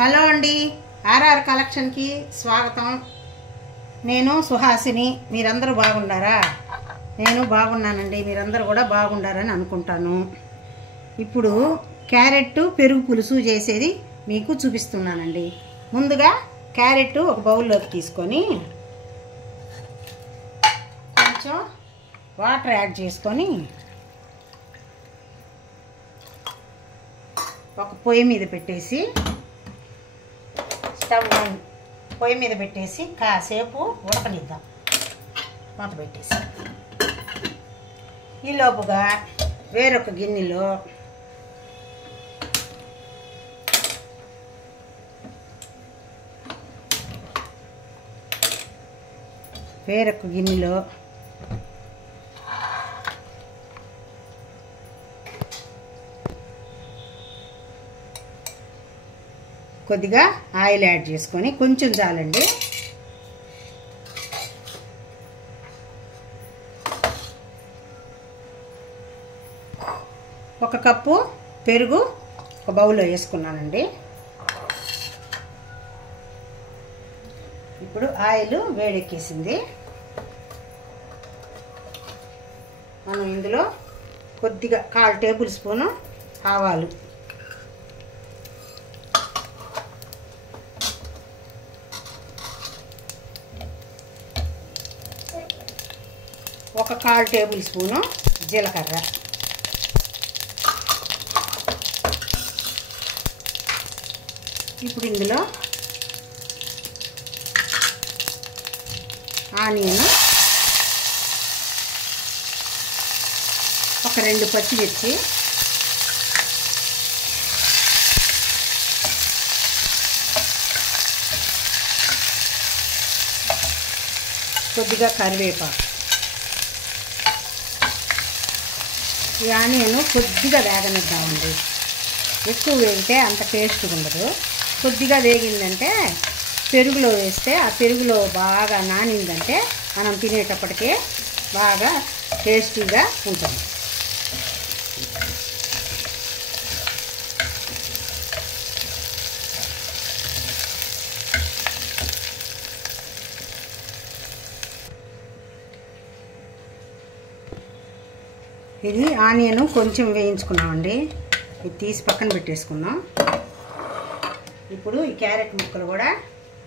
Hello అండి, RR కలెక్షన్కి స్వాగతం. నేను సుహాసిని. మీరందరూ బాగుండారా? నేను బాగున్నానండి. మీరందరూ కూడా బాగుండారని అనుకుంటాను. ఇప్పుడు క్యారెట్ పెరుగు పులుసు చేసేది మీకు చూపిస్తున్నానండి. ముందుగా క్యారెట్ ఒక బౌల్లోకి తీసుకొని కొంచెం వాటర్ యాడ్ చేసుకొని ఒక పొయ్యి మీద పెట్టేసి పొయ్యి మీద పెట్టేసి కాసేపు ఉడకనిద్దాం. మూత పెట్టేసి ఈలోపుగా వేరొక గిన్నెలో కొద్దిగా ఆయిల్ యాడ్ చేసుకొని, కొంచెం చాలండి, ఒక కప్పు పెరుగు ఒక బౌల్లో వేసుకున్నానండి. ఇప్పుడు ఆయిల్ వేడెక్కేసింది. మనం ఇందులో కొద్దిగా 1/4 టేబుల్ స్పూను ఆవాలు, ఒక 1/4 టేబుల్ స్పూను జీలకర్ర, ఇప్పుడు ఇందులో ఆనియన్, ఒక 2 పచ్చిమిర్చి, కొద్దిగా కరివేపాకు. ఈ ఆనియన్ కొద్దిగా వేగనిద్దామండి. ఎక్కువ వేగితే అంత టేస్ట్గా ఉండదు. కొద్దిగా వేగిందంటే పెరుగులో వేస్తే ఆ పెరుగులో బాగా నానిందంటే మనం తినేటప్పటికే బాగా టేస్టీగా ఉంటుంది. ఇది ఆనియన్ కొంచెం వేయించుకున్నామండి. ఇది తీసి పక్కన పెట్టేసుకున్నాం. ఇప్పుడు ఈ క్యారెట్ ముక్కలు కూడా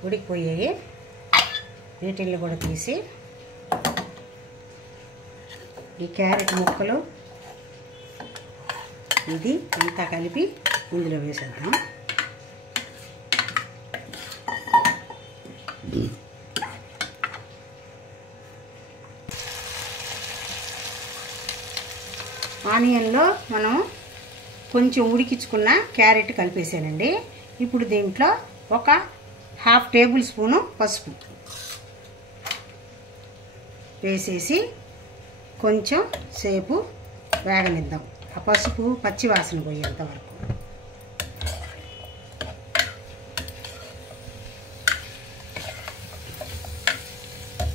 ఉడికిపోయాయి. వీటిల్ని కూడా తీసి ఈ క్యారెట్ ముక్కలు ఇది అంతా కలిపి ఇందులో వేసేద్దాం. ఆనియన్లో మనం కొంచెం ఉడికించుకున్న క్యారెట్ కలిపేసానండి. ఇప్పుడు దీంట్లో ఒక 1/2 టేబుల్ స్పూను పసుపు వేసేసి కొంచెం సేపు వేగనిద్దాం. ఆ పసుపు పచ్చి వాసన పోయేంత వరకు.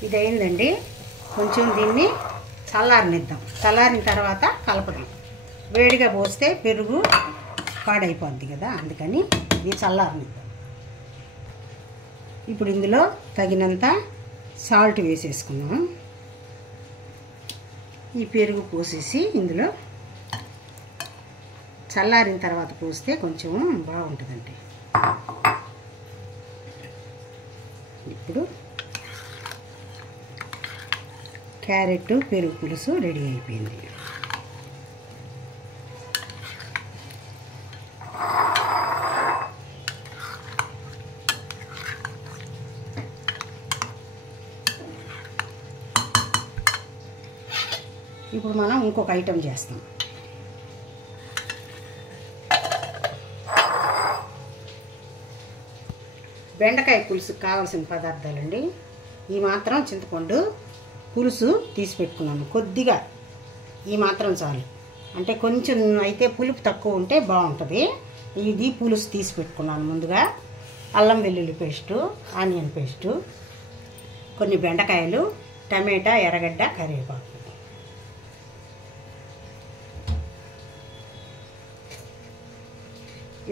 ఇది అయిందండి. కొంచెం దీన్ని చల్లారనిద్దాం. చల్లారిన తర్వాత కలపదాం. వేడిగా పోస్తే పెరుగు పాడైపోద్ది కదా, అందుకని ఇది చల్లారనిద్దాం. ఇప్పుడు ఇందులో తగినంత సాల్ట్ వేసేసుకున్నాం. ఈ పెరుగు పోసేసి ఇందులో చల్లారిన తర్వాత పోస్తే కొంచెం బాగుంటుందండి. ఇప్పుడు క్యారెట్ పెరుగు పులుసు రెడీ అయిపోయింది. ఇప్పుడు మనం ఇంకొక ఐటెం చేస్తాం. బెండకాయ పులుసుకు కావాల్సిన పదార్థాలండి. ఈ మాత్రం చింతపండు పులుసు తీసి పెట్టుకున్నాను. కొద్దిగా ఈ మాత్రం చాలు. అంటే కొంచెం అయితే పులుపు తక్కువ ఉంటే బాగుంటుంది. ఇది పులుసు తీసి పెట్టుకున్నాను. ముందుగా అల్లం వెల్లుల్లి పేస్టు, ఆనియన్ పేస్టు, కొన్ని బెండకాయలు, టమాటా, ఎర్రగడ్డ, కరివేపాకు.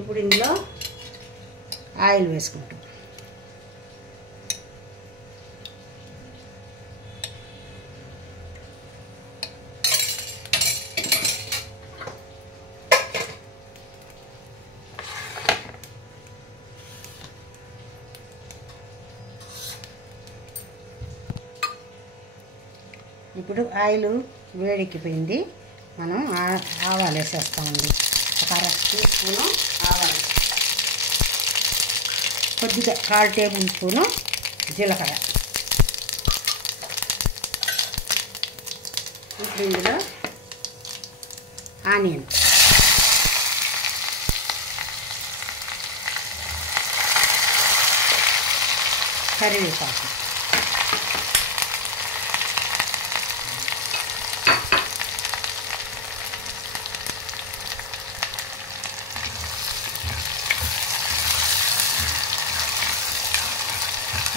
ఇప్పుడు ఇందులో ఆయిల్ వేసుకుంటాం. ఇప్పుడు ఆయిల్ వేడెక్కిపోయింది. మనం ఆవాలు వేసేస్తామండి. ఒక అర టీ స్పూను ఆవాలు, కొద్దిగా 1/4 టేబుల్ స్పూను జీలకర్ర. ఇప్పుడు ఇందులో ఆనియన్, కరివేపాకు,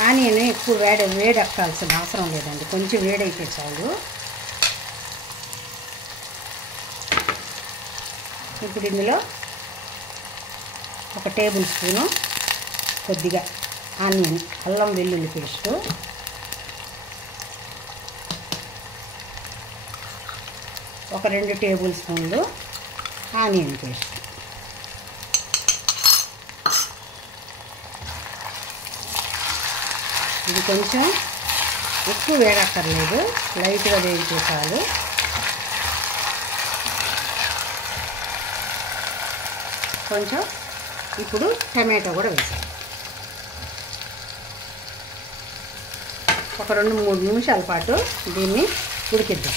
ఆనియన్ ఎక్కువ వేడెక్కాల్సిన అవసరం లేదండి, కొంచెం వేడైతే చాలు. ఇప్పుడు ఇందులో 1 టేబుల్ స్పూను కొద్దిగా ఆనియన్ అల్లం వెల్లుల్లి పేస్టు, ఒక 2 టేబుల్ స్పూన్లు ఆనియన్ పేస్ట్, ఇది కొంచెం ఎక్కువ వేడక్కర్లేదు, లైట్గా వేడితే చాలు. కొంచెం ఇప్పుడు టమాటో కూడా వేసాం. ఒక 2-3 నిమిషాల పాటు దీన్ని ఉడికిద్దాం.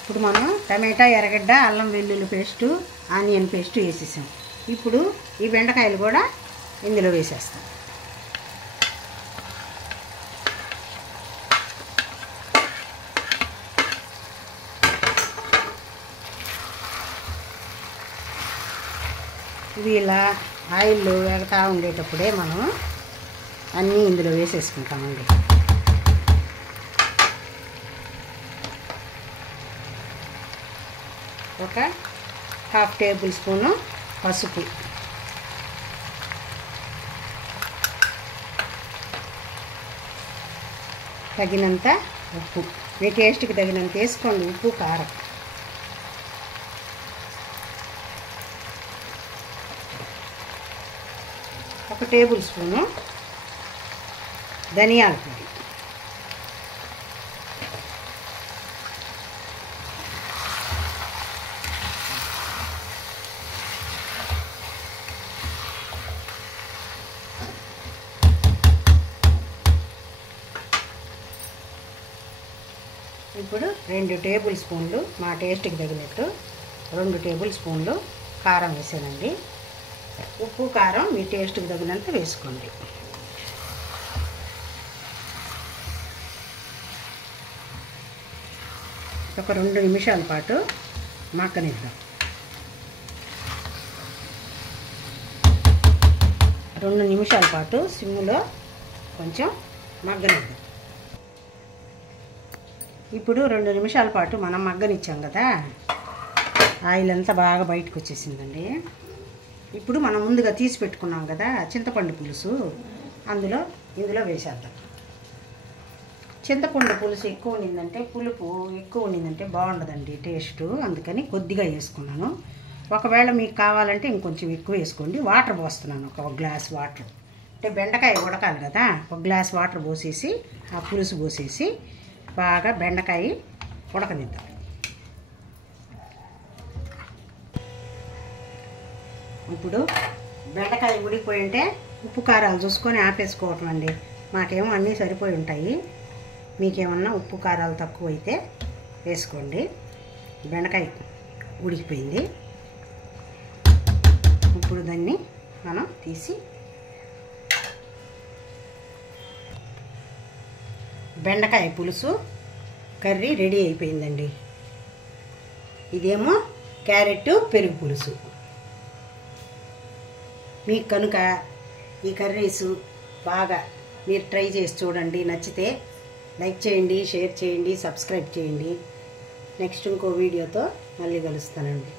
ఇప్పుడు మనం టమాటా, ఎర్రగడ్డ, అల్లం వెల్లుల్లి పేస్టు, ఆనియన్ పేస్టు వేసేసాం. ఇప్పుడు ఈ బెండకాయలు కూడా ఇందులో వేసేస్తాం. ఇవి ఇలా ఆయిల్లో వేగుతూ ఉండేటప్పుడే మనం అన్నీ ఇందులో వేసేసుకుంటామండి. ఒక 1/2 టేబుల్ స్పూను పసుపు, తగినంత ఉప్పు, మీ టేస్ట్కి తగినంత వేసుకోండి ఉప్పు, కారం. ఒక టేబుల్ స్పూను ధనియాల పొడి, ఇప్పుడు 2 టేబుల్ స్పూన్లు, మా టేస్ట్కి తగినట్టు 2 టేబుల్ స్పూన్లు కారం వేసానండి. ఉప్పు కారం మీ టేస్ట్కి తగినంత వేసుకోండి. ఒక 2 నిమిషాల పాటు మగ్గనిద్దాం. 2 నిమిషాల పాటు సిమ్లో కొంచెం మగ్గనిద్దాం. ఇప్పుడు 2 నిమిషాల పాటు మనం మగ్గనిచ్చాం కదా, ఆయిల్ అంతా బాగా బయటకు వచ్చేసిందండి. ఇప్పుడు మనం ముందుగా తీసి పెట్టుకున్నాం కదా చింతపండు పులుసు, ఇందులో వేసేద్దాం. చింతపండు పులుసు ఎక్కువ ఉండిందంటే, పులుపు ఎక్కువ ఉండిందంటే బాగుండదండి టేస్ట్, అందుకని కొద్దిగా వేసుకున్నాను. ఒకవేళ మీకు కావాలంటే ఇంకొంచెం ఎక్కువ వేసుకోండి. వాటర్ పోస్తున్నాను, ఒక గ్లాస్ వాటర్, అంటే బెండకాయ ఉడకాలి కదా, ఒక గ్లాస్ వాటర్ పోసేసి ఆ పులుసు పోసేసి బాగా బెండకాయ ఉడకనిద్దాం. ఇప్పుడు బెండకాయ ఉడికిపోయి ఉంటే ఉప్పు కారాలు చూసుకొని ఆపేసుకోవటం అండి. మాకేమో అన్నీ సరిపోయి ఉంటాయి, మీకేమన్నా ఉప్పు కారాలు తక్కువ అయితే వేసుకోండి. బెండకాయ ఉడికిపోయింది. ఇప్పుడు దాన్ని మనం తీసి బెండకాయ పులుసు కర్రీ రెడీ అయిపోయిందండి. ఇదేమో క్యారెట్ పెరుగు పులుసు. మీకు కనుక ఈ కర్రీసు బాగా మీరు ట్రై చేసి చూడండి, నచ్చితే లైక్ చేయండి, షేర్ చేయండి, సబ్స్క్రైబ్ చేయండి. నెక్స్ట్ ఇంకో వీడియోతో మళ్ళీ కలుస్తానండి.